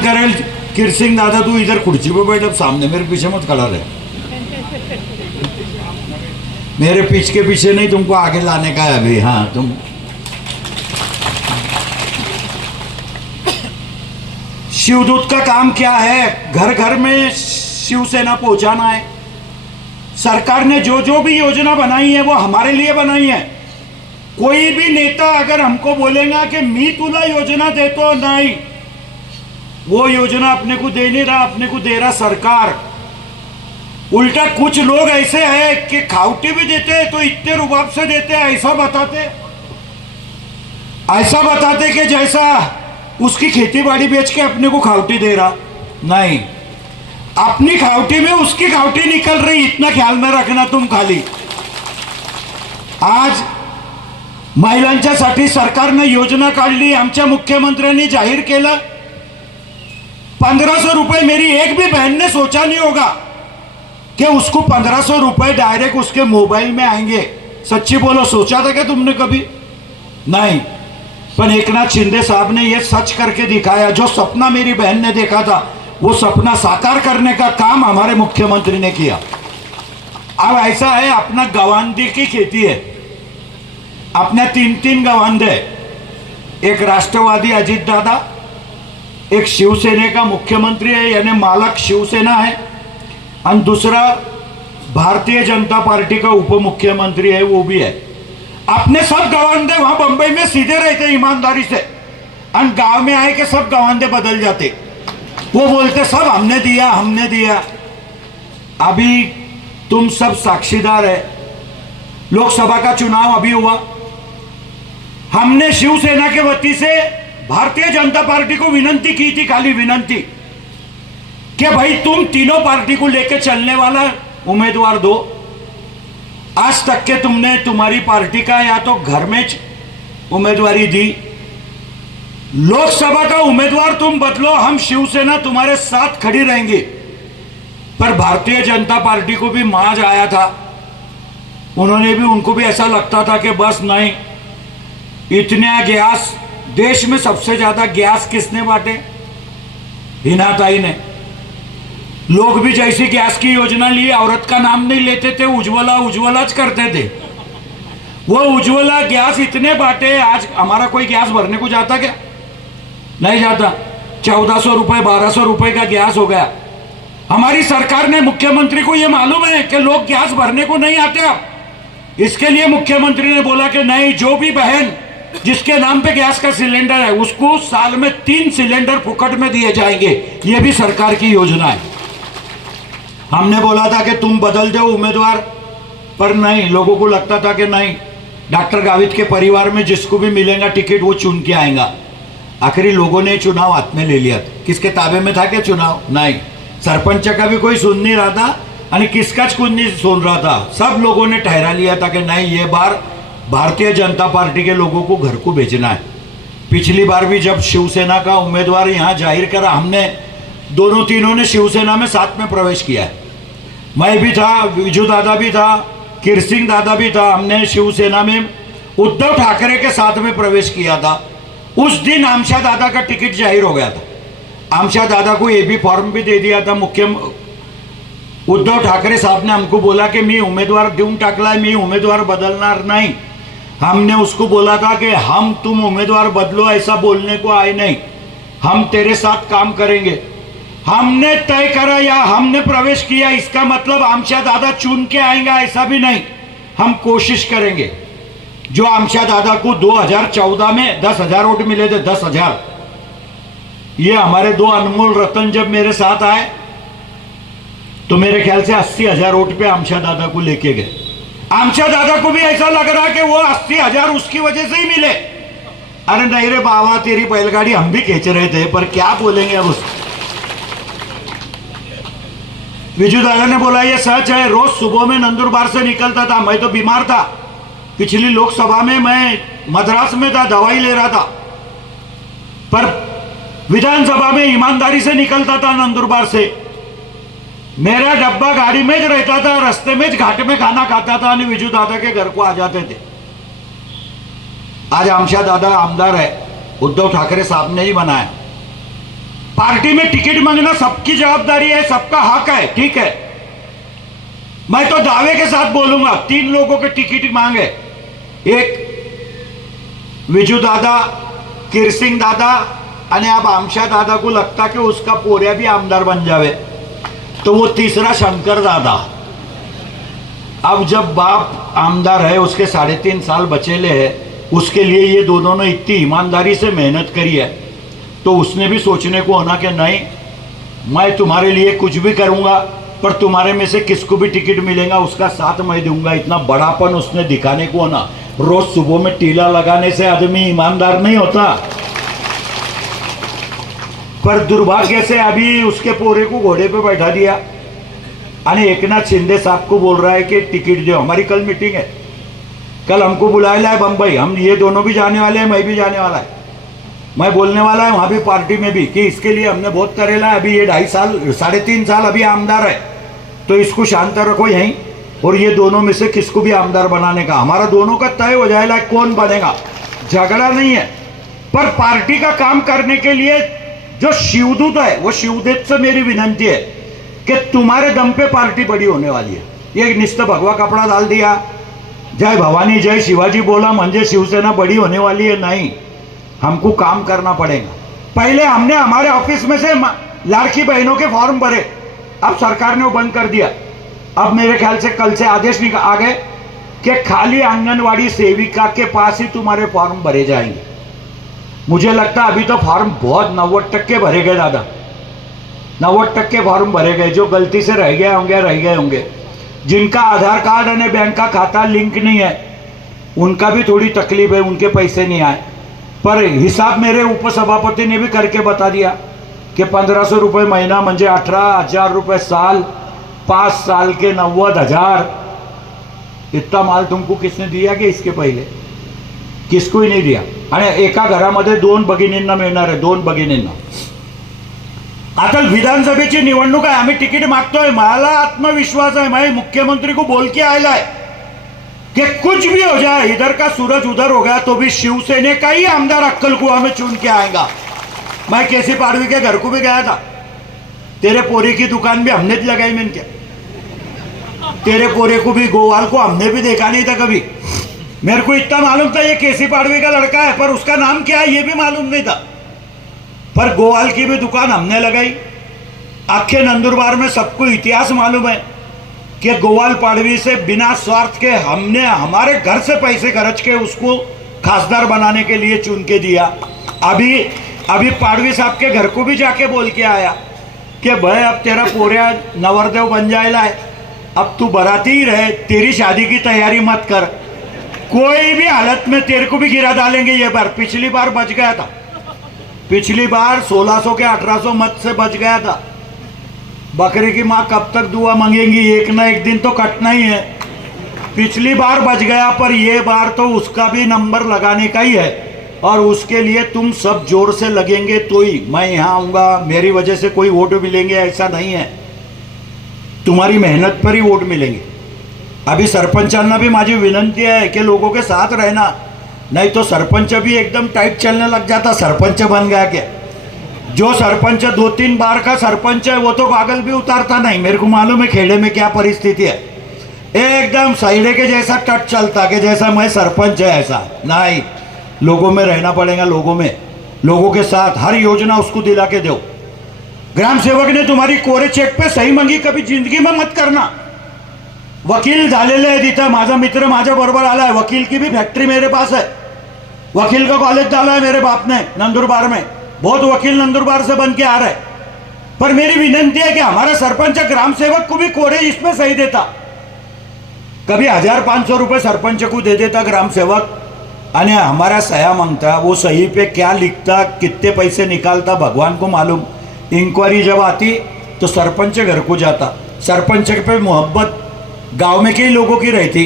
मन करेल किरसिंग दादा तू इधर कुर्सी पे बैठ, अब सामने मेरे पीछे मत खड़ा रहे। मेरे पीछे के पीछे नहीं, तुमको आगे लाने का है अभी। हाँ, तुम शिवदूत का काम क्या है? घर घर में शिवसेना पहुंचाना है। सरकार ने जो जो भी योजना बनाई है वो हमारे लिए बनाई है। कोई भी नेता अगर हमको बोलेगा कि मी तुला योजना देतो, नहीं, वो योजना अपने को दे नहीं रहा, अपने को दे रहा सरकार। उल्टा कुछ लोग ऐसे हैं कि खावटी भी देते हैं तो इतने रुबाब से देते हैं, ऐसा बताते कि जैसा उसकी खेती बाड़ी बेच के अपने को खावटी दे रहा। नहीं, अपनी खावटी में उसकी खावटी निकल रही, इतना ख्याल में रखना तुम खाली। आज महिलांच्यासाठी सरकारने योजना काढली, आमच्या मुख्यमंत्र्यांनी जाहीर केलं 1500 रुपए। मेरी एक भी बहन ने सोचा नहीं होगा कि उसको 1500 रुपए डायरेक्ट उसके मोबाइल में आएंगे। सच्ची बोलो, सोचा था क्या तुमने कभी? नहीं। पर एकनाथ शिंदे साहब ने यह सच करके दिखाया। जो सपना मेरी बहन ने देखा था वो सपना साकार करने का काम हमारे मुख्यमंत्री ने किया। अब ऐसा है, अपना गवांडी की खेती है, अपने 3 गवांडे, एक राष्ट्रवादी अजित दादा, एक शिवसेना का मुख्यमंत्री है यानी मालक शिवसेना है, और दूसरा भारतीय जनता पार्टी का उप मुख्यमंत्री है, वो भी है। अपने सब गवांडे वहां बंबई में सीधे रहते ईमानदारी से, और गांव में आए के सब गवांडे बदल जाते। वो बोलते सब हमने दिया, हमने दिया। अभी तुम सब साक्षीदार है, लोकसभा का चुनाव अभी हुआ, हमने शिवसेना के वती से भारतीय जनता पार्टी को विनती की थी, खाली विनती कि भाई तुम तीनों पार्टी को लेकर चलने वाला उम्मीदवार दो। आज तक के तुमने तुम्हारी पार्टी का या तो घर में उम्मीदवारी दी, लोकसभा का उम्मीदवार तुम बदलो, हम शिवसेना तुम्हारे साथ खड़ी रहेंगे। पर भारतीय जनता पार्टी को भी माज आया था, उनको भी ऐसा लगता था कि बस नहीं, इतना गैस, देश में सबसे ज्यादा गैस किसने बांटे? हिनाताई ने। लोग भी जैसी गैस की योजना लिए औरत का नाम नहीं लेते थे, उज्ज्वला उज्ज्वलाच करते थे। वो उज्ज्वला गैस इतने बांटे, आज हमारा कोई गैस भरने को जाता क्या? नहीं जाता। 1400 रुपए 1200 रुपए का गैस हो गया। हमारी सरकार ने, मुख्यमंत्री को यह मालूम है कि लोग गैस भरने को नहीं आते। अब इसके लिए मुख्यमंत्री ने बोला कि नहीं, जो भी बहन जिसके नाम पे गैस का सिलेंडर है उसको साल में 3 सिलेंडर फुकट में दिए जाएंगे। यह भी सरकार की योजना है। हमने बोला था कि तुम बदल दो उम्मीदवार, पर नहीं, लोगों को लगता था कि नहीं, डॉक्टर गावित के परिवार में जिसको भी मिलेगा टिकट वो चुन के आएगा। आखिरी लोगों ने चुनाव हाथ में ले लिया। किसके ताबे में था क्या चुनाव? नहीं, सरपंच का भी कोई सुन नहीं रहा था और किसका कोई नहीं सुन रहा था। सब लोगों ने ठहरा लिया था कि नहीं, ये बार भारतीय जनता पार्टी के लोगों को घर को भेजना है। पिछली बार भी जब शिवसेना का उम्मीदवार यहाँ जाहिर करा, हमने दोनों तीनों ने शिवसेना में साथ में प्रवेश किया है। मैं भी था, विजू दादा भी था, किरसिंग दादा भी था। हमने शिवसेना में उद्धव ठाकरे के साथ में प्रवेश किया था। उस दिन आमशा दादा का टिकट जाहिर हो गया था। आमशा दादा को ये भी फॉर्म भी दे दिया था। उद्धव ठाकरे साहब ने हमको बोला कि मी उम्मीदवार देऊन टाकला, मी उम्मीदवार बदलणार नहीं। हमने उसको बोला था कि हम तुम उम्मीदवार बदलो ऐसा बोलने को आए नहीं, हम तेरे साथ काम करेंगे। हमने तय करा या हमने प्रवेश किया, इसका मतलब आमशा दादा चुन के आएंगे ऐसा भी नहीं। हम कोशिश करेंगे। जो आमशा दादा को 2014 में 10,000 वोट मिले थे, 10,000, ये हमारे 2 अनमोल रतन जब मेरे साथ आए तो मेरे ख्याल से 80,000 वोट पे आमशा दादा को लेके गए। आमशा दादा को भी ऐसा लग रहा कि वो 80,000 उसकी वजह से ही मिले। अरे नहीं रे बाबा, तेरी बैलगाड़ी हम भी खींच रहे थे, पर क्या बोलेंगे अब उसको। विजू दादा ने बोला ये सच है, रोज सुबह में नंदुरबार से निकलता था। मैं तो बीमार था, पिछली लोकसभा में मैं मद्रास में था, दवाई ले रहा था, पर विधानसभा में ईमानदारी से निकलता था नंदुरबार से। मेरा डब्बा गाड़ी में ज रहता था, रास्ते में घाट में खाना खाता था और विजू दादा के घर को आ जाते थे। आज आमशा दादा आमदार है, उद्धव ठाकरे साहब ने ही बनाया। पार्टी में टिकट मांगना सबकी जवाबदारी है, सबका हक है, ठीक है। मैं तो दावे के साथ बोलूंगा 3 लोगों के टिकट मांगे, एक विजू दादा, किरसिंग दादा और अब आमशा दादा को लगता कि उसका पोरिया भी आमदार बन जावे, तो वो तीसरा शंकर दादा। अब जब बाप आमदार है, उसके 3.5 साल बचेले है, उसके लिए ये दोनों ने इतनी ईमानदारी से मेहनत करी है, तो उसने भी सोचने को होना कि नहीं, मैं तुम्हारे लिए कुछ भी करूंगा, पर तुम्हारे में से किसको भी टिकट मिलेगा उसका साथ मैं दूंगा। इतना बड़ापन उसने दिखाने को होना। रोज सुबह में टीला लगाने से आदमी ईमानदार नहीं होता। पर दुर्भाग्य से अभी उसके पोरे को घोड़े पे बैठा दिया और एकनाथ शिंदे साहब को बोल रहा है कि टिकट दो। हमारी कल मीटिंग है, कल हमको बुलाया है बम्बई, हम ये दोनों भी जाने वाले हैं, मैं भी जाने वाला है। मैं बोलने वाला है वहाँ भी पार्टी में भी कि इसके लिए हमने बहुत करेला है। अभी ये 3.5 साल अभी आमदार है, तो इसको शांत रखो यहीं, और ये दोनों में से किसको भी आमदार बनाने का हमारा दोनों का तय हो जाएगा कौन बनेगा। झगड़ा नहीं है, पर पार्टी का काम करने के लिए जो शिवदूत है, वो शिवदूत से मेरी विनंती है कि तुम्हारे दम पे पार्टी बड़ी होने वाली है। ये निश्चित भगवा कपड़ा डाल दिया, जय भवानी जय शिवाजी बोला म्हणजे शिवसेना बड़ी होने वाली है, नहीं। हमको काम करना पड़ेगा। पहले हमने हमारे ऑफिस में से लाड़की बहनों के फॉर्म भरे, अब सरकार ने वो बंद कर दिया। अब मेरे ख्याल से कल से आदेश आ गए कि खाली आंगनवाड़ी सेविका के पास ही तुम्हारे फॉर्म भरे जाएंगे। मुझे लगता है अभी तो फॉर्म बहुत 90% भरे गए दादा, 90% फॉर्म भरे गए। जो गलती से रह गए होंगे, जिनका आधार कार्ड और बैंक का खाता लिंक नहीं है, उनका भी थोड़ी तकलीफ है, उनके पैसे नहीं आए। पर हिसाब मेरे उपसभापति ने भी करके बता दिया कि 1500 रुपये महीना म्हणजे 18,000 रुपये साल, 5 साल के 90,000। इतना माल तुमको किसने दिया कि इसके पहले किसको ही नहीं दिया। आणि एका घरामध्ये 2 भगिनींना मिळणार आहे, 2 भगिनींना। आता विधानसभेची निवडणूक आहे, आम्ही तिकीट मागतोय। मला आत्मविश्वास है, मैं मुख्यमंत्री को बोल के आया है कि कुछ भी हो जाए, इधर का सूरज उधर हो गया तो भी शिवसेना का ही आमदार अक्कलकुआ में चुन के आएगा। मैं केसी पाड़वी के घर को भी गया था, तेरे पोरे की दुकान भी हमने लगाई। मैंने क्या, तेरे पोरे को भी, गोवाल को हमने भी देखा नहीं था कभी। मेरे को इतना मालूम था ये केसी पाड़वी का लड़का है, पर उसका नाम क्या है ये भी मालूम नहीं था। पर गोवाल की भी दुकान हमने लगाई। आखे नंदुरबार में सबको इतिहास मालूम है कि गोवाल पाड़वी से बिना स्वार्थ के हमने हमारे घर से पैसे खर्च के उसको खासदार बनाने के लिए चुन के दिया। अभी पाड़वी साहब के घर को भी जाके बोल के आया कि भाई अब तेरा पोरिया नवरदेव बन जाएगा है, अब तू बराती ही रहे, तेरी शादी की तैयारी मत कर, कोई भी हालत में तेरे को भी गिरा डालेंगे। ये बार, पिछली बार बच गया था, पिछली बार 1600 के 1800 मत से बच गया था। बकरे की माँ कब तक दुआ मांगेंगी, एक ना एक दिन तो कटना ही है। पिछली बार बच गया, पर ये बार तो उसका भी नंबर लगाने का ही है, और उसके लिए तुम सब जोर से लगेंगे तो ही मैं यहाँ आऊँगा। मेरी वजह से कोई वोट मिलेंगे ऐसा नहीं है, तुम्हारी मेहनत पर ही वोट मिलेंगे। अभी सरपंचांना भी माझी विनंती है कि लोगों के साथ रहना, नहीं तो सरपंच भी एकदम टाइट चलने लग जाता। सरपंच बन गया क्या, जो सरपंच 2-3 बार का सरपंच है वो तो कागल भी उतारता नहीं। मेरे को मालूम है खेड़े में क्या परिस्थिति है, एकदम सैले के जैसा टच चलता कि जैसा मैं सरपंच है ऐसा नहीं। लोगों में रहना पड़ेगा, लोगों में, लोगों के साथ हर योजना उसको दिला के दो। ग्राम सेवक ने तुम्हारी कोरे चेक पे सही मांगी, कभी जिंदगी में मत करना। वकील झालेले आहे तिथं, माझा मित्र माझ्या बरोबर आला है, वकील की भी फैक्ट्री मेरे पास है, वकील का कॉलेज डाला है मेरे बाप ने नंदुरबार में, बहुत वकील नंदुरबार से बन के आ रहे। पर मेरी विनंती है कि हमारा सरपंच ग्राम सेवक को भी कोरे इसमें सही देता, कभी 1500 रुपये सरपंच को दे देता ग्राम सेवक, और हमारा सया मांगता, वो सही पे क्या लिखता, कितने पैसे निकालता भगवान को मालूम। इंक्वायरी जब आती तो सरपंच घर को जाता, सरपंच पे मोहब्बत गांव में कई लोगों की रहती,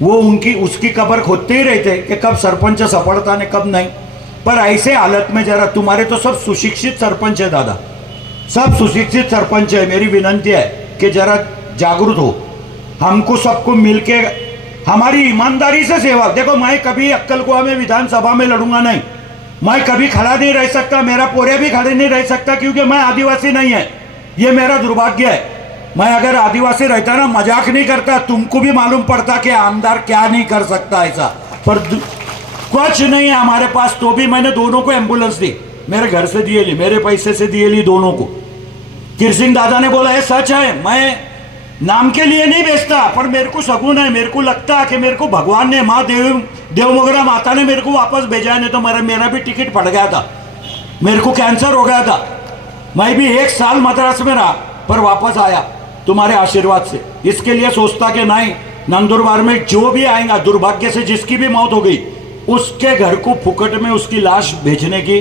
वो उनकी उसकी कब्र खोदते ही रहते कि कब सरपंच सपड़ता ने कब नहीं। पर ऐसे हालत में जरा, तुम्हारे तो सब सुशिक्षित सरपंच है दादा, सब सुशिक्षित सरपंच है। मेरी विनंती है कि जरा जागरूक हो, हमको सबको मिलके हमारी ईमानदारी से सेवा। देखो मैं कभी अक्कलकुआ में विधानसभा में लड़ूंगा नहीं, मैं कभी खड़ा नहीं रह सकता, मेरा पोरे भी खड़े नहीं रह सकता, क्योंकि मैं आदिवासी नहीं है। ये मेरा दुर्भाग्य है। मैं अगर आदिवासी रहता ना, मजाक नहीं करता, तुमको भी मालूम पड़ता कि आमदार क्या नहीं कर सकता ऐसा। पर कुछ नहीं है हमारे पास, तो भी मैंने दोनों को एम्बुलेंस दी, मेरे घर से दिए ली, मेरे पैसे से दिए ली दोनों को। किरसिंह दादा ने बोला ये सच है, मैं नाम के लिए नहीं बेचता, पर मेरे को शगुन है, मेरे को लगता है कि मेरे को भगवान ने, माँ देवमोगरा माता ने मेरे को वापस भेजा है, नहीं तो मेरा भी टिकट फट गया था, मेरे को कैंसर हो गया था। मैं भी 1 साल मद्रास में रहा, पर वापस आया तुम्हारे आशीर्वाद से। इसके लिए सोचता कि नहीं, नंदुरबार में जो भी आएगा, दुर्भाग्य से जिसकी भी मौत हो गई, उसके घर को फुकट में उसकी लाश भेजने की,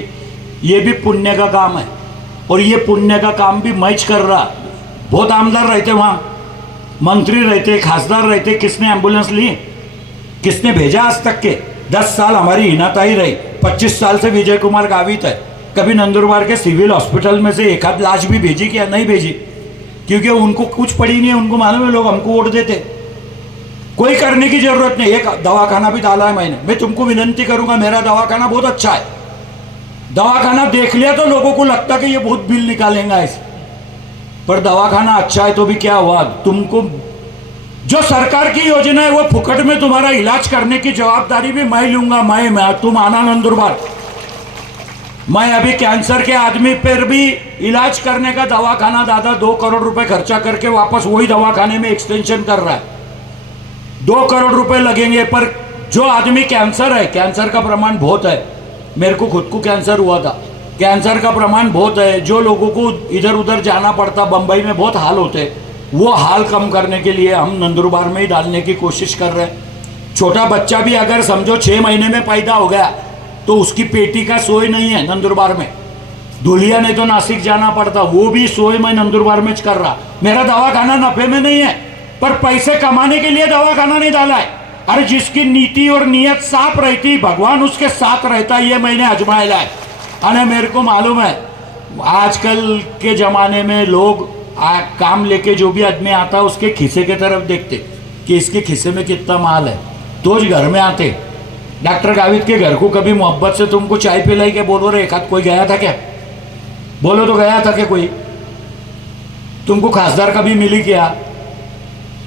ये भी पुण्य का काम है। और ये पुण्य का काम भी मैच कर रहा। बहुत आमदार रहते वहाँ, मंत्री रहते, खासदार रहते, किसने एम्बुलेंस ली, किसने भेजा आज तक के? 10 साल हमारी हिनाताई रही, 25 साल से विजय कुमार गावित है। कभी नंदुरबार के सिविल हॉस्पिटल में से एक आध लाश भी भेजी क्या? नहीं भेजी, क्योंकि उनको कुछ पड़ी नहीं है, उनको मालूम है लोग हमको वोट देते। कोई करने की जरूरत नहीं। एक दवाखाना भी डाला है मैंने। मैं तुमको विनंती करूंगा, मेरा दवाखाना बहुत अच्छा है। दवाखाना देख लिया तो लोगों को लगता कि ये बहुत बिल निकालेंगे ऐसे, पर दवाखाना अच्छा है तो भी क्या हुआ? तुमको जो सरकार की योजना है वो फुकट में तुम्हारा इलाज करने की जवाबदारी भी मैं लूंगा। मैं तुम आना नंदुरबार, मैं अभी कैंसर के आदमी पर भी इलाज करने का दवाखाना दादा 2 करोड़ रुपए खर्चा करके वापस वही दवाखाने में एक्सटेंशन कर रहा है। 2 करोड़ रुपए लगेंगे, पर जो आदमी कैंसर है, कैंसर का प्रमाण बहुत है, मेरे को खुद को कैंसर हुआ था, कैंसर का प्रमाण बहुत है। जो लोगों को इधर उधर जाना पड़ता, बंबई में बहुत हाल होते, वो हाल कम करने के लिए हम नंदुरबार में ही डालने की कोशिश कर रहे हैं। छोटा बच्चा भी अगर समझो 6 महीने में पैदा हो गया तो उसकी पेटी का सोई नहीं है नंदुरबार में, धुलिया नहीं तो नासिक जाना पड़ता, वो भी सोई मैं नंदुरबार में कर रहा। मेरा दवाखाना नफे में नहीं है, पर पैसे कमाने के लिए दवाखाना नहीं डाला है। अरे जिसकी नीति और नीयत साफ रहती, भगवान उसके साथ रहता, ये मैंने आजमाया है। अरे मेरे को मालूम है आजकल के जमाने में लोग काम लेके जो भी आदमी आता है उसके खिसे के तरफ देखते कि इसके खिसे में कितना माल है, तो घर में आते। डॉक्टर गावित के घर को कभी मोहब्बत से तुमको चाय पिलाई के बोलो रे, एक हाथ कोई गया था क्या? बोलो तो गया था क्या कोई? तुमको खासदार कभी मिली क्या?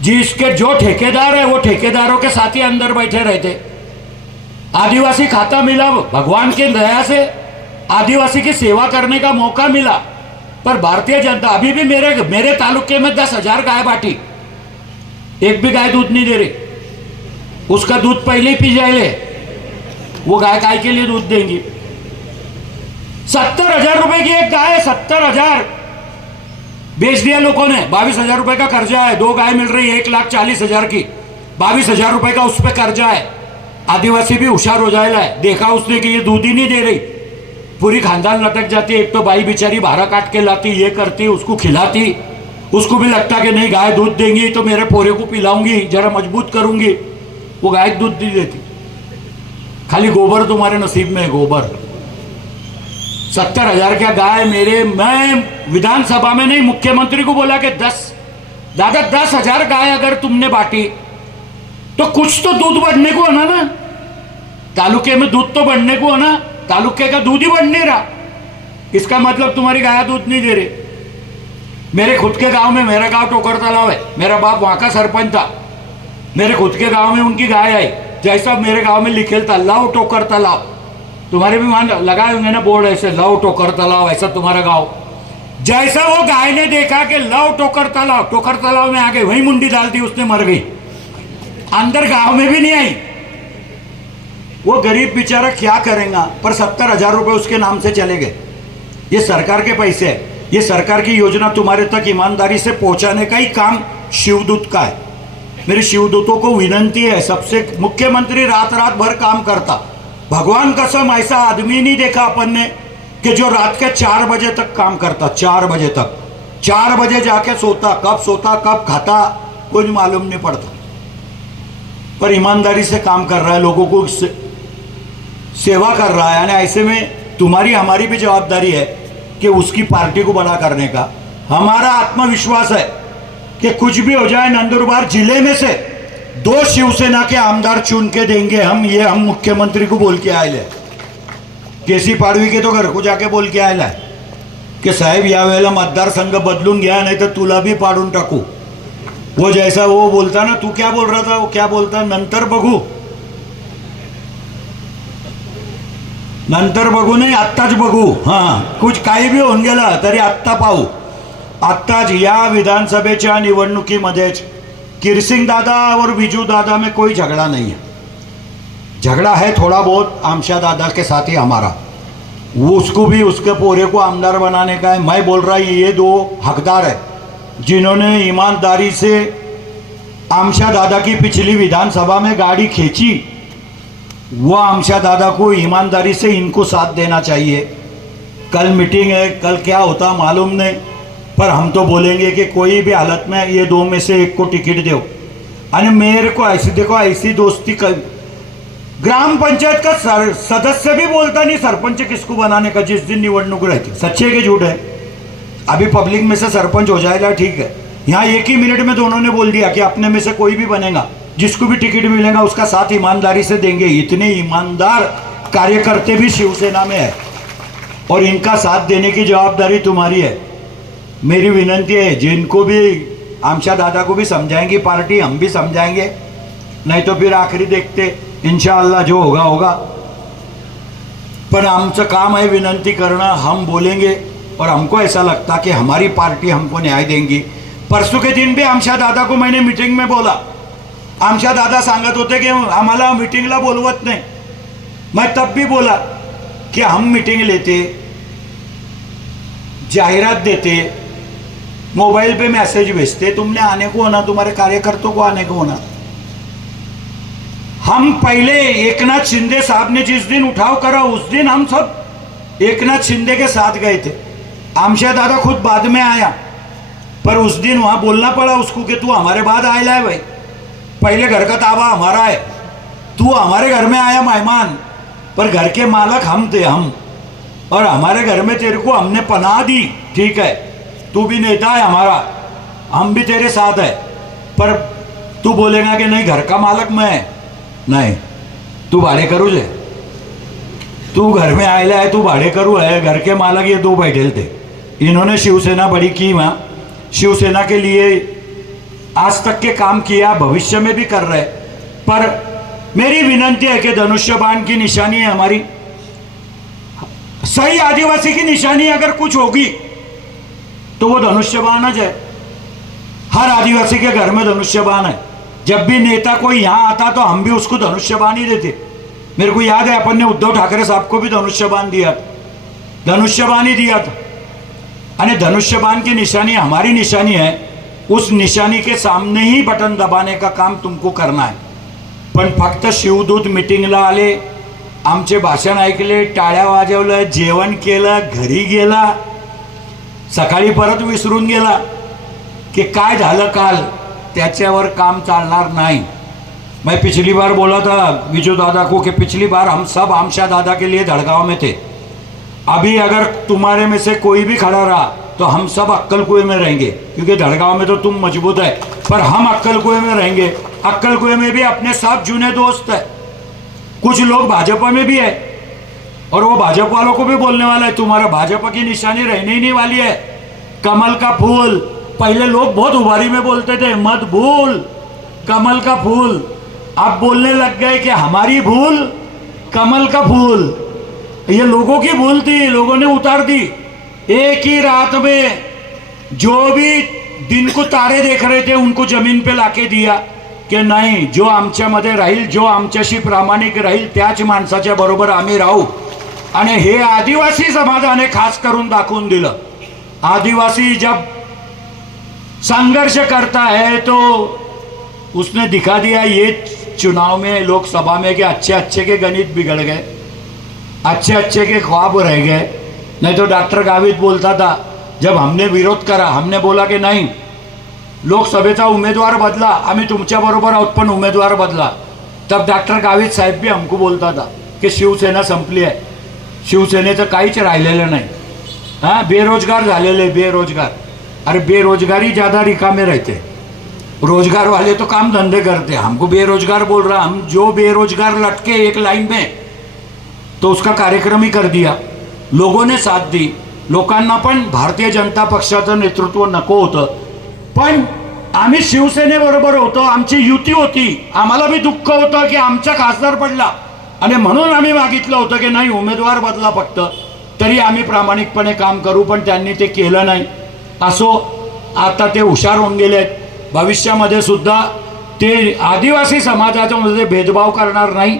जिसके जो ठेकेदार है वो ठेकेदारों के साथ ही अंदर बैठे रहते। आदिवासी खाता मिला, भगवान की दया से आदिवासी की सेवा करने का मौका मिला, पर भारतीय जनता अभी भी मेरे तालुके में 10,000 गाय बांटी, एक भी गाय दूध नहीं दे रही। उसका दूध पहले ही पी जाए, वो गाय के लिए दूध देंगी। 70,000 रुपए की एक गाय, 70,000 बेच दिया लोगों ने। 22,000 रुपए का कर्जा है, 2 गाय मिल रही है 1,40,000 की, 22,000 रुपए का उस पर कर्जा है। आदिवासी भी होशियार हो जाएगा, देखा उसने कि ये दूध ही नहीं दे रही, पूरी खानदान लटक जाती। एक तो बाई बेचारी भारा काट के लाती, ये करती, उसको खिलाती, उसको भी लगता कि नहीं गाय दूध देंगी तो मेरे पोरे को पिलाऊंगी, जरा मजबूत करूंगी, वो गाय दूध नहीं देती। खाली गोबर तुम्हारे नसीब में है, गोबर। 70,000 क्या गाय मैं विधानसभा में नहीं, मुख्यमंत्री को बोला कि 10,000 गाय अगर तुमने बांटी तो कुछ तो दूध बढ़ने को होना ना, तालुके में दूध तो बढ़ने को होना, तालुके का दूध ही बढ़ नहीं रहा। इसका मतलब तुम्हारी गाय दूध नहीं दे रही। मेरे खुद के गांव में, मेरा गांव टोकर तालाब है, मेरा बाप वहां का सरपंच था, मेरे खुद के गांव में उनकी गाय आई, जैसा मेरे गांव में लिखेल था लव टोकर तालाब, तुम्हारे भी वहां लगाए होंगे ना बोर्ड ऐसे, लव टोकर तालाब, ऐसा तुम्हारा गांव। जैसा वो गाय ने देखा कि लव टोकर तालाब में आ गई, वही मुंडी डाल दी, उसने मर गई, अंदर गांव में भी नहीं आई। वो गरीब बेचारा क्या करेगा, पर 70,000 रुपए उसके नाम से चले गए। ये सरकार के पैसे है, ये सरकार की योजना तुम्हारे तक ईमानदारी से पहुंचाने का ही काम शिवदूत का है। मेरे शिवदूतों को विनंती है, सबसे मुख्यमंत्री रात भर काम करता, भगवान कसम ऐसा आदमी नहीं देखा अपन ने कि जो रात के 4 बजे तक काम करता, 4 बजे तक, 4 बजे जाके सोता, कब खाता कुछ मालूम नहीं पड़ता, पर ईमानदारी से काम कर रहा है, लोगों को सेवा कर रहा है। यानी ऐसे में तुम्हारी हमारी भी जवाबदारी है कि उसकी पार्टी को बड़ा करने का। हमारा आत्मविश्वास है कि कुछ भी हो जाए, नंदुरबार जिले में से 2 शिवसेना के आमदार चुन के देंगे हम, ये हम मुख्यमंत्री को बोल के आए ले। केसी पाडवी के तो घर को जाके बोल के आयला की साहेब यावेळेला मतदारसंघ बदलून घ्या, नाही तर तुला भी पाडून टाकू. वो जैसा वो बोलता ना, तू क्या बोल रहा था, वो क्या बोलता, नंतर बघू, नंतर बघू नाही आत्ताच बघू. हां, कुछ काही भी होऊन गेला तरी आत्ता पाहू. आत्ताच या विधानसभेच्या निवडणुकीमध्येच किरसिंग दादा और विजू दादा में कोई झगड़ा नहीं है. झगड़ा है थोड़ा बहुत आमशा दादा के साथ ही हमारा, वो उसको भी उसके पोरे को आमदार बनाने का है. मैं बोल रहा ये दो हकदार है जिन्होंने ईमानदारी से आमशा दादा की पिछली विधानसभा में गाड़ी खींची. वो आमशा दादा को ईमानदारी से इनको साथ देना चाहिए. कल मीटिंग है, कल क्या होता मालूम नहीं, पर हम तो बोलेंगे कि कोई भी हालत में ये दो में से एक को टिकट दो. और मेरे को ऐसी देखो, ऐसी दोस्ती कर, ग्राम पंचायत का सदस्य भी बोलता नहीं सरपंच किसको बनाने का जिस दिन निवडणूक रहती. सच्चे है कि झूठ है? अभी पब्लिक में से सरपंच हो जाएगा, ठीक है. यहाँ एक ही मिनट में दोनों ने बोल दिया कि अपने में से कोई भी बनेगा, जिसको भी टिकट मिलेगा उसका साथ ईमानदारी से देंगे. इतने ईमानदार कार्यकर्ते भी शिवसेना में है और इनका साथ देने की जवाबदारी तुम्हारी है. मेरी विनंती है, जिनको भी आमशा दादा को भी समझाएंगी पार्टी, हम भी समझाएंगे, नहीं तो फिर आखिरी देखते इंशाअल्लाह जो होगा होगा. पर आमचं काम है विनंती करना. हम बोलेंगे और हमको ऐसा लगता कि हमारी पार्टी हमको न्याय देंगी. परसों के दिन भी आमशा दादा को मैंने मीटिंग में बोला. आमशा दादा सांगत होते कि आम्हाला मीटिंगला बोलवत नाही. मैं तब भी बोला कि हम मीटिंग लेते, जाहिरात देते, मोबाइल पे मैसेज भेजते, तुमने आने को होना, तुम्हारे कार्यकर्ताओं को आने को होना. हम पहले एकनाथ शिंदे साहब ने जिस दिन उठाव करा उस दिन हम सब एकनाथ शिंदे के साथ गए थे. आमशा दादा खुद बाद में आया, पर उस दिन वहां बोलना पड़ा उसको कि तू हमारे बाद आया है भाई, पहले घर का ताबा हमारा है, तू हमारे घर में आया मेहमान, पर घर के मालक हम थे. हम और हमारे घर में तेरे को हमने पनाह दी, ठीक है, तू भी नेता है हमारा, हम भी तेरे साथ है. पर तू बोलेगा कि नहीं घर का मालक मैं नहीं, तू भाड़े करू जे, तू घर में आयला है, तू भाड़े करू है. घर के मालक ये दो बैठे थे. इन्होंने शिवसेना बड़ी की वहाँ, शिवसेना के लिए आज तक के काम किया, भविष्य में भी कर रहे. पर मेरी विनंती है कि धनुष्यबाण की निशानी है हमारी, सही आदिवासी की निशानी अगर कुछ होगी तो वो धनुष्यबाण है. हर आदिवासी के घर में धनुष्यबाण है. जब भी नेता कोई यहाँ आता तो हम भी उसको धनुष्यबाण ही देते. मेरे को याद है अपन ने उद्धव ठाकरे साहब को भी धनुष्यबाण दिया, धनुष्यबाण ही दिया था. और धनुष्यबाण की निशानी हमारी निशानी है. उस निशानी के सामने ही बटन दबाने का काम तुमको करना है. पण फक्त शिवदूत मीटिंगला आले, आमचे भाषण ऐकले, टाळ्या वाजवल्या, जेवण केलं, घरी गेला, सकाळी परत विसरून गेला कि काय झालं काल, त्याच्यावर काम चालणार नहीं. मैं पिछली बार बोला था विजू दादा को कि पिछली बार हम सब आमशा दादा के लिए धड़गांव में थे. अभी अगर तुम्हारे में से कोई भी खड़ा रहा तो हम सब अक्कल कुएं में रहेंगे, क्योंकि धड़गांव में तो तुम मजबूत है, पर हम अक्कल कुएं में रहेंगे. अक्कल कुएं में भी अपने साथ जूने दोस्त है, कुछ लोग भाजपा में भी है, और वो भाजपा वालों को भी बोलने वाला है तुम्हारा भाजपा की निशानी रहने ही नहीं वाली है. कमल का फूल, पहले लोग बहुत उबारी में बोलते थे मत भूल कमल का फूल, अब बोलने लग गए कि हमारी भूल कमल का फूल. ये लोगों की भूल थी, लोगों ने उतार दी. एक ही रात में जो भी दिन को तारे देख रहे थे उनको जमीन पे लाके दिया कि नाही, जो आमच्यामध्ये राहील, जो आमच्याशी प्रामाणिक राहील त्याच माणसाच्या बरोबर आम्ही राहू. आणि हे आदिवासी समाजाने खास करून दाखवून दिलं. आदिवासी जब संघर्ष करता है तो उसने दिखा दिया ये चुनाव में, लोकसभा में, कि अच्छे अच्छे के गणित बिगड़ गए, अच्छे अच्छे के ख्वाब रह गए. नहीं तो डॉक्टर गावित बोलता था, जब हमने विरोध करा, हमने बोला कि नहीं लोकसभेचा उमेदवार बदला, आम्ही तुमच्या बरोबर आहोत पण उमेदवार बदला, तब डॉक्टर गावित साहेब भी हमको बोलता था कि शिवसेना संपली आहे, शिवसेनेचं काहीच राहिलेलं नाही. हाँ, बेरोजगार झालेले, बेरोजगार. अरे बेरोजगारी ज़्यादा रिकामे रहते, रोजगार वाले तो काम धंधे करते. हमको बेरोजगार बोल रहा, हम जो बेरोजगार लटके एक लाइन में तो उसका कार्यक्रम ही कर दिया, लोगों ने साथ दी. लोकांना पण भारतीय जनता पक्षाचं नेतृत्व नको होतं, पण आम्ही शिवसेनेबरोबर होतो, आमची युती होती. आम्हाला बी दुःख होतं की आमचा खासदार पडला आणि म्हणून आम्ही मागितलं होतं की नाही उमेदवार बदला फक्त, तरी आम्ही प्रामाणिकपणे काम करू, पण त्यांनी ते केलं नाही. असो, आता ते हुशार होऊन गेले आहेत. भविष्यामध्ये सुद्धा ते आदिवासी समाजाच्या मध्ये भेदभाव करणार नाही,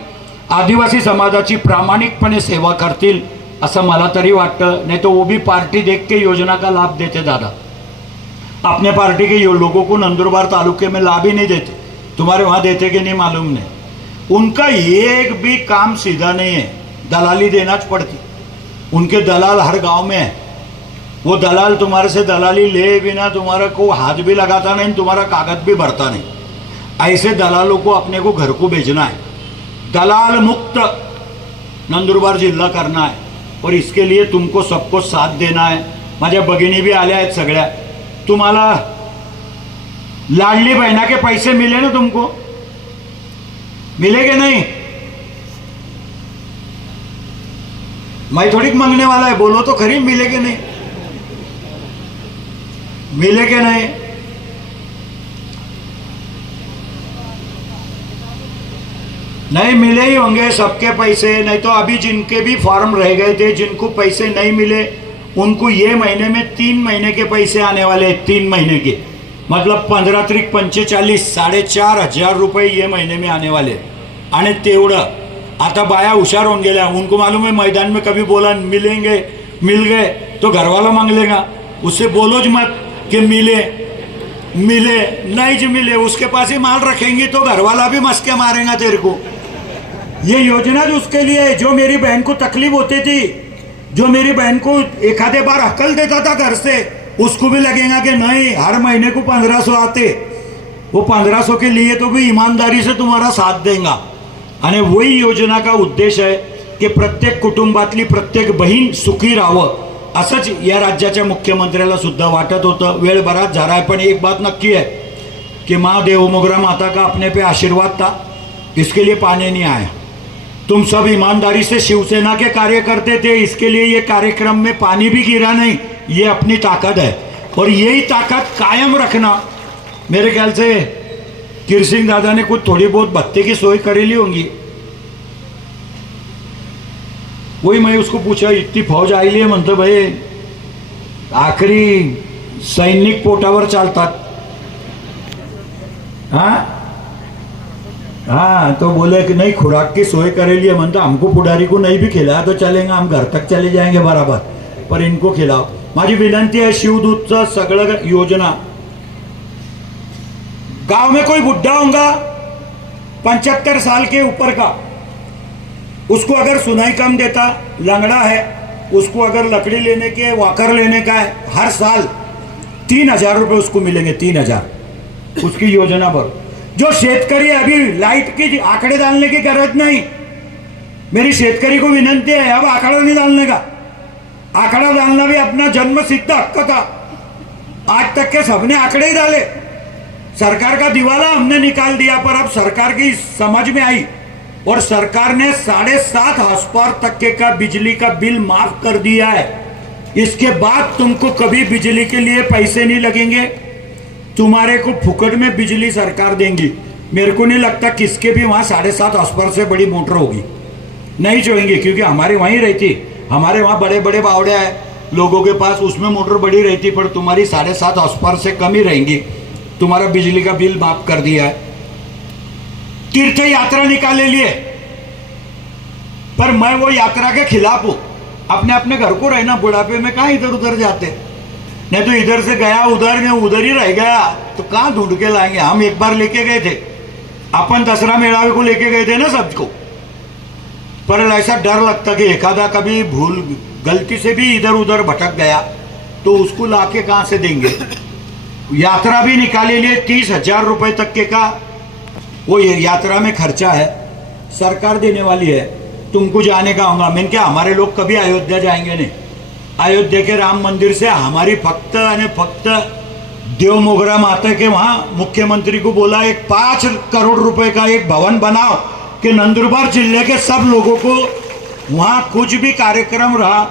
आदिवासी समाजाची प्रामाणिकपणे सेवा करतील असं मला तरी वाटतं. नहीं तो वो भी पार्टी देख के योजना का लाभ देते दादा. अपने पार्टी के लोगों को नंदुरबार तालुके में लाभ ही नहीं देते. तुम्हारे वहाँ देते कि नहीं मालूम नहीं. उनका एक भी काम सीधा नहीं है, दलाली देनाच पड़ती. उनके दलाल हर गांव में है. वो दलाल तुम्हारे से दलाली ले बिना तुम्हारा को हाथ भी लगाता नहीं, तुम्हारा कागज भी भरता नहीं. ऐसे दलालों को अपने को घर को भेजना है. दलाल मुक्त नंदुरबार जिल्हा करना है और इसके लिए तुमको सबको साथ देना है. माझ्या भगिनी भी आल्या आहेत सगळ्या. तुम्हाला लाडली बहना के पैसे मिले ना, तुमको मिले कि नहीं? मैं थोड़ी मांगने वाला है, बोलो तो खरी, मिले कि नहीं, मिले कि नहीं? नहीं मिले ही होंगे सबके पैसे. नहीं तो अभी जिनके भी फॉर्म रह गए थे, जिनको पैसे नहीं मिले, उनको ये महीने में 3 महीने के पैसे आने वाले हैं. 3 महीने के मतलब 15 त्रिक 45 4,500 रुपये ये महीने में आने वाले. आणि तेवढं आता बाया हुशार होऊन गेल्या. उनको मालूम है मैदान में कभी बोला मिलेंगे, मिल गए तो घरवाला मांग लेगा. उससे बोलो ज मत कि मिले मिले, नहीं जो मिले उसके पास ही माल रखेंगे तो घरवाला भी मस्के मारेगा तेरे को. ये योजना जो उसके लिए है, जो मेरी बहन को तकलीफ होती थी, जो मेरी बहन को एक आधे बार हकल देता था घर से, उसको भी लगेगा कि नहीं हर महीने को 1500 आते. वो 1500 के लिए तो भी ईमानदारी से तुम्हारा साथ देगा. आणि वही योजना का उद्देश है की प्रत्येक कुटुंबातली प्रत्येक बहीण सुखी राहावं, असंच या राज्याच्या मुख्यमंत्र्याला सुद्धा वाटत होतं. वेळ बराच झाला है, पण एक बात नक्की है कि माँ देव मोगरा माता का अपने पे आशीर्वाद था, इसके लिए पानी नहीं आया. तुम सब ईमानदारी से शिवसेना के कार्यकर्ते थे, इसके लिए ये कार्यक्रम में पानी भी गिरा नहीं. ये अपनी ताकत है और यही ताकत कायम रखना. मेरे ख्याल से किरसिंह दादा ने कुछ थोड़ी बहुत भत्ते की सोई करेली होंगी. वही मैं उसको पूछा, इतनी फौज आईली है म्हणतो, भाई आखरी सैनिक पोटावर चालतात. हाँ हाँ, तो बोले कि नहीं खुराक की सोई करेली है. म्हणतो हमको पुडारी को नहीं भी खिलाया तो चलेगा, हम घर तक चले जाएंगे बराबर, पर इनको खिलाओ. माझी विनंती है, शिवदूतचं सगळं योजना. गांव में कोई बुढ़ा होगा 75 साल के ऊपर का, उसको अगर सुनाई कम देता, लंगड़ा है, उसको अगर लकड़ी लेने के वाकर लेने का है, हर साल 3,000 रुपये उसको मिलेंगे. 3,000 उसकी योजना पर. जो शेतकरी, अभी लाइट की आंकड़े डालने की जरूरत नहीं. मेरी शेतकरी को विनंती है, अब आंकड़ा नहीं डालने का. आंकड़ा डालना भी अपना जन्म सिद्ध हक था. आज तक के सबने आंकड़े ही डाले. सरकार का दिवाला हमने निकाल दिया, पर अब सरकार की समझ में आई और सरकार ने 7.5 हॉर्सपावर तक का बिजली का बिल माफ कर दिया है. इसके बाद तुमको कभी बिजली के लिए पैसे नहीं लगेंगे, तुम्हारे को फुकट में बिजली सरकार देंगी. मेरे को नहीं लगता किसके भी वहाँ 7.5 हॉर्सपावर से बड़ी मोटर होगी, नहीं चाहिए, क्योंकि हमारे वहीं रहती. हमारे वहाँ बड़े बड़े बावड़े हैं लोगों के पास, उसमें मोटर बड़ी रहती, पर तुम्हारी 7.5 हॉर्सपावर से कम ही रहेंगी. तुम्हारा बिजली का बिल माफ कर दिया है. तीर्थ यात्रा निकाले लिए, पर मैं वो यात्रा के खिलाफ हूं. अपने अपने घर को रहना, बुढ़ापे में कहाँ इधर उधर जाते. नहीं तो इधर से गया उधर ने उधर ही रह गया तो कहाँ ढूंढ के लाएंगे. हम एक बार लेके गए थे, अपन दसरा मेड़ावे को लेके गए थे ना सबको, पर ऐसा डर लगता कि एखादा कभी भूल गलती से भी इधर उधर भटक गया तो उसको लाके कहाँ से देंगे. यात्रा भी निकाले लिए 30,000 रुपये तक के का वो यात्रा में खर्चा है, सरकार देने वाली है. तुमको जाने का होगा. मैंने क्या, हमारे लोग कभी अयोध्या जाएंगे नहीं. अयोध्या के राम मंदिर से हमारी फक्त आणि फक्त देव मोगरा माता के वहाँ मुख्यमंत्री को बोला, एक 5 करोड़ रुपए का एक भवन बनाओ कि नंदुरबार जिले के सब लोगों को वहाँ कुछ भी कार्यक्रम रहा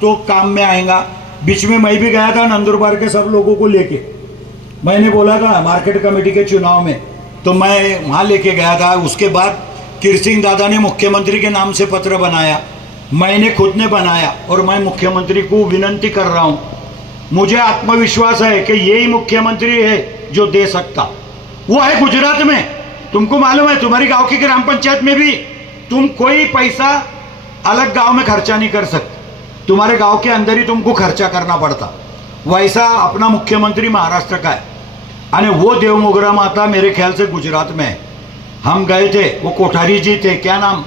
तो काम में आएगा। बीच में मैं भी गया था नंदुरबार के सब लोगों को लेके, मैंने बोला था मार्केट कमेटी के चुनाव में, तो मैं वहाँ लेके गया था। उसके बाद कीरसिंह दादा ने मुख्यमंत्री के नाम से पत्र बनाया, मैंने खुद ने बनाया, और मैं मुख्यमंत्री को विनंती कर रहा हूँ, मुझे आत्मविश्वास है कि यही मुख्यमंत्री है जो दे सकता। वो है गुजरात में, तुमको मालूम है, तुम्हारी गांव की ग्राम पंचायत में भी तुम कोई पैसा अलग गांव में खर्चा नहीं कर सकते, तुम्हारे गांव के अंदर ही तुमको खर्चा करना पड़ता। वैसा अपना मुख्यमंत्री महाराष्ट्र का है, अरे वो देवमोगरा माता मेरे ख्याल से गुजरात में है। हम गए थे, वो कोठारी जी थे, क्या नाम,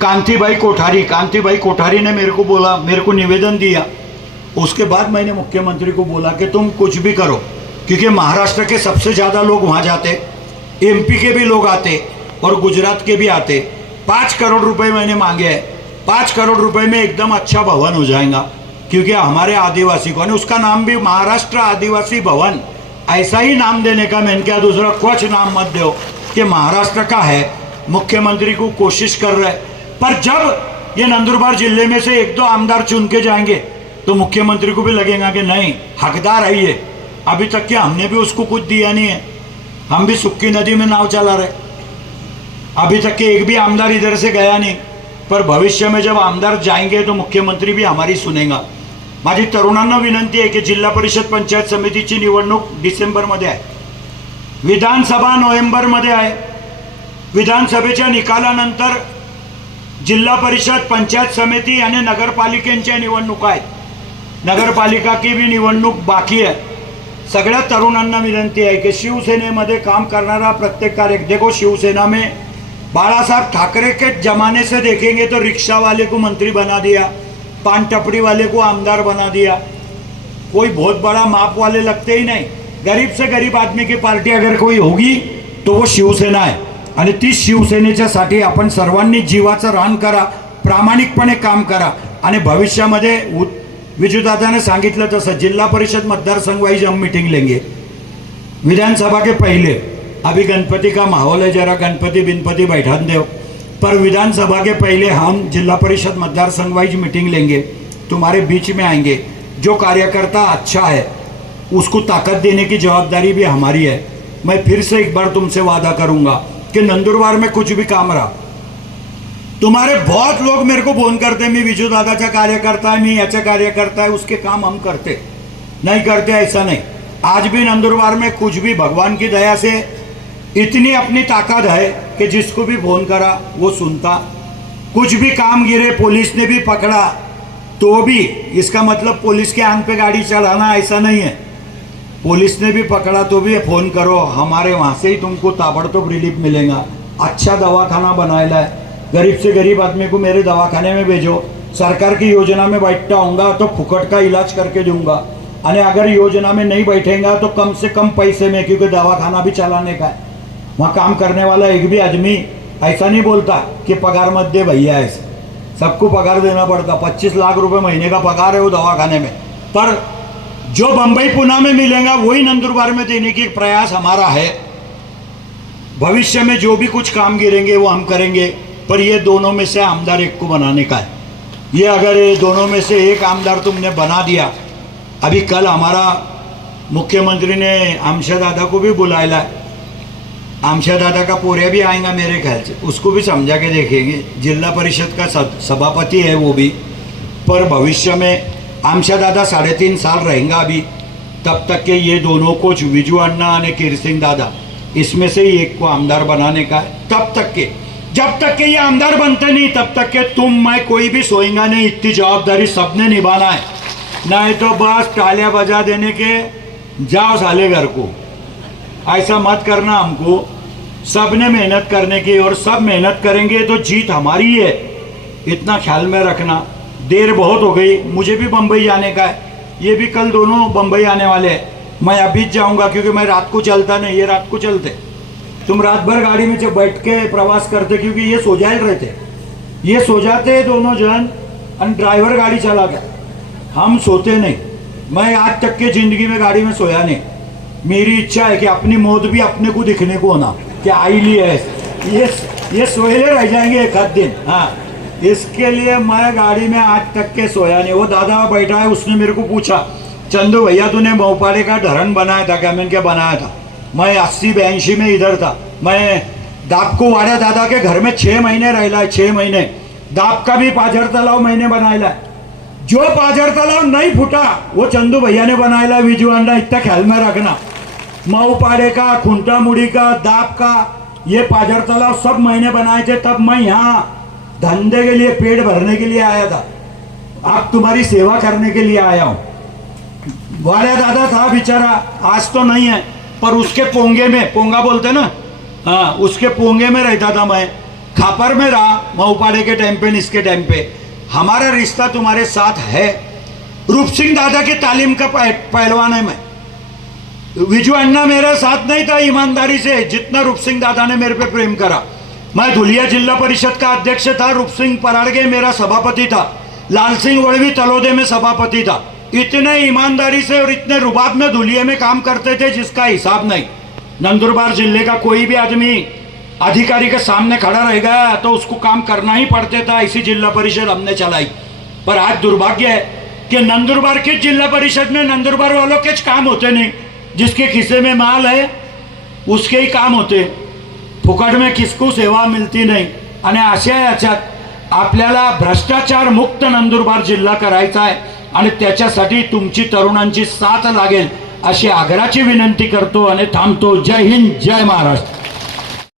कांतिभाई कोठारी, कांतिभाई कोठारी ने मेरे को बोला, मेरे को निवेदन दिया। उसके बाद मैंने मुख्यमंत्री को बोला कि तुम कुछ भी करो, क्योंकि महाराष्ट्र के सबसे ज़्यादा लोग वहाँ जाते, एमपी के भी लोग आते और गुजरात के भी आते। 5 करोड़ रुपए मैंने मांगे हैं, 5 करोड़ रुपए में एकदम अच्छा भवन हो जाएगा, क्योंकि हमारे आदिवासी को, उसका नाम भी महाराष्ट्र आदिवासी भवन, ऐसा ही नाम देने का, मैंने क्या दूसरा कुछ नाम मत दो कि महाराष्ट्र का है। मुख्यमंत्री को कोशिश कर रहे, पर जब ये नंदुरबार जिले में से 1-2 आमदार चुन के जाएंगे तो मुख्यमंत्री को भी लगेगा कि नहीं हकदार है ये। अभी तक क्या हमने भी उसको कुछ दिया नहीं है, हम भी सुक्की नदी में नाव चला रहे, अभी तक के एक भी आमदार इधर से गया नहीं। पर भविष्य में जब आमदार जाएंगे तो मुख्यमंत्री भी हमारी सुनेगा। माझी तरुणांना विनंती आहे की जिल्हा परिषद पंचायत समितीची निवडणूक डिसेंबरमध्ये आहे, विधानसभा नोव्हेंबरमध्ये आहे। विधानसभेच्या निकालानंतर जिल्हा परिषद पंचायत समिती आणि नगरपालिकेच्या निवडणुका आहेत। नगरपालिका की भी निवडणूक बाकी आहे। सगळ्या तरुणांना विनंती आहे की शिवसेनेमध्ये काम करणारा प्रत्येक कार्यकर्ता, देखो शिवसेना में बाला साहब ठाकरे के जमाने से देखेंगे तो रिक्शा वाले को मंत्री बना दिया, पान टपरी वाले को आमदार बना दिया, कोई बहुत बड़ा माप वाले लगते ही नहीं। गरीब से गरीब आदमी की पार्टी अगर कोई होगी तो वो शिवसेना आहे, आणि ती शिवसेनेच्यासाठी आपण सर्वांनी जीवाचं रान करा, प्रामाणिकपणे काम करा, आणि भविष्यामध्ये विजूदादाने सांगितलं तसं जिल्हा परिषद मतदारसंघ वाइज हम मीटिंग लेंगे। विधानसभा के पहले, अभी गणपति का माहौल है, जरा गणपति बिनपति बैठा दो, पर विधानसभा के पहले हम जिला परिषद मतदारसंघ वाइज मीटिंग लेंगे, तुम्हारे बीच में आएंगे। जो कार्यकर्ता अच्छा है उसको ताकत देने की जवाबदारी भी हमारी है। मैं फिर से एक बार तुमसे वादा करूंगा कि नंदुरबार में कुछ भी काम रहा, तुम्हारे बहुत लोग मेरे को फोन करते, मैं विजू दादाचा कार्यकर्ता है, मैं याचा कार्यकर्ता है, उसके काम हम करते नहीं करते ऐसा नहीं। आज भी नंदुरबार में कुछ भी भगवान की दया से इतनी अपनी ताकत है कि जिसको भी फोन करा वो सुनता। कुछ भी काम गिरे, पुलिस ने भी पकड़ा तो भी, इसका मतलब पुलिस के आंख पे गाड़ी चढ़ाना ऐसा नहीं है, पुलिस ने भी पकड़ा तो भी फोन करो, हमारे वहाँ से ही तुमको ताबड़तोड़ रिलीफ मिलेगा। अच्छा दवाखाना बनाया है, गरीब से गरीब आदमी को मेरे दवाखाने में भेजो, सरकार की योजना में बैठता होऊंगा तो फुकट का इलाज करके दूंगा, और अगर योजना में नहीं बैठेगा तो कम से कम पैसे में, क्योंकि दवाखाना भी चलाने का है। वहाँ काम करने वाला एक भी आदमी ऐसा नहीं बोलता कि पगार मत दे भैया, ऐसे सबको पगार देना पड़ता। 25 लाख रुपए महीने का पगार है वो दवाखाने में, पर जो बंबई पुणे में मिलेगा वही नंदुरबार में देने की प्रयास हमारा है। भविष्य में जो भी कुछ काम गिरेंगे वो हम करेंगे, पर ये दोनों में से आमदार एक को बनाने का है। ये अगर ये दोनों में से एक आमदार तुमने बना दिया, अभी कल हमारा मुख्यमंत्री ने आमशा दादा को भी बुलाया है, आमशा दादा का पोरिया भी आएगा मेरे ख्याल से, उसको भी समझा के देखेंगे। जिला परिषद का सभापति है वो भी, पर भविष्य में आमशा दादा 3.5 साल रहेगा अभी, तब तक के ये दोनों को, विजू अन्ना और कीरसिंह दादा, इसमें से ही एक को आमदार बनाने का है। तब तक के, जब तक के ये आमदार बनते नहीं तब तक के तुम मैं कोई भी सोएगा नहीं। इतनी जवाबदारी सबने निभाना है, नहीं तो बस तालियां बजा देने के जाओ साले घर को, ऐसा मत करना। हमको सबने मेहनत करने की, और सब मेहनत करेंगे तो जीत हमारी है, इतना ख्याल में रखना। देर बहुत हो गई, मुझे भी बम्बई जाने का है, ये भी कल दोनों बम्बई आने वाले हैं। मैं अभी जाऊंगा क्योंकि मैं रात को चलता नहीं, ये रात को चलते, तुम रात भर गाड़ी में जब बैठ के प्रवास करते, क्योंकि ये सो जाए रहते, ये सो जाते दोनों जन, और ड्राइवर गाड़ी चला गया, हम सोते नहीं। मैं आज तक के जिंदगी में गाड़ी में सोया नहीं। मेरी इच्छा है कि अपनी मौत भी अपने को दिखने को होना कि आई ली है, ये सोए रह जाएंगे एक आध दिन। हाँ, इसके लिए मैं गाड़ी में आज तक के सोया नहीं। वो दादा बैठा है, उसने मेरे को पूछा, चंदू भैया तूने मऊपाड़े का धरण बनाया था क्या? मैंने क्या बनाया था, मैं 80-82 में इधर था। मैं दापको वाड्या दादा के घर में 6 महीने रहला है, 6 महीने। दाप का भी पाझर तलाव मैंने बनाया है। जो पाझर तलाव नहीं फूटा वो चंदू भैया ने बनाया, विजुआंडा, इतना ख्याल में रखना। मऊपाड़े का, खुंटा मुड़ी का, दाप का, ये पाझर तालाब सब मैंने बनाए थे। तब मैं यहाँ धंधे के लिए, पेट भरने के लिए आया था। अब तुम्हारी सेवा करने के लिए आया हूँ। वाड़ा दादा था बेचारा, आज तो नहीं है, पर उसके पोंगे में, पोंगा बोलते ना, हाँ, उसके पोंगे में रहता था मैं। खापर में रहा मऊपाड़े के टाइम पे, इसके टाइम पे। हमारा रिश्ता तुम्हारे साथ है। रूप सिंह दादा की तालीम का पहलवान है मैं। विजू अन्ना मेरे साथ नहीं था ईमानदारी से, जितना रूप सिंह दादा ने मेरे पे प्रेम करा। मैं धुलिया जिला परिषद का अध्यक्ष था, रूप सिंह पराड़गे मेरा सभापति था, लाल सिंह वड़वी तलोदे में सभापति था। इतने ईमानदारी से और इतने रुबाब में धुलिया में काम करते थे जिसका हिसाब नहीं। नंदुरबार जिले का कोई भी आदमी अधिकारी के सामने खड़ा रह गया तो उसको काम करना ही पड़ता था। ऐसी जिला परिषद हमने चलाई। पर आज दुर्भाग्य है कि नंदुरबार की जिला परिषद में नंदुरबार वालों के काम होते नहीं। जिसके खिस्से में माल है उसके ही काम होते, फुकट में किसको सेवा मिलती नाही। आणि अशा याच्यात आपल्याला भ्रष्टाचार मुक्त नंदुरबार जिल्हा करायचा आहे आणि त्याच्यासाठी तुमची तरुणांची साथ लागेल अशी आग्रहाची विनंती करतो आणि थांबतो। जय हिंद, जय महाराष्ट्र।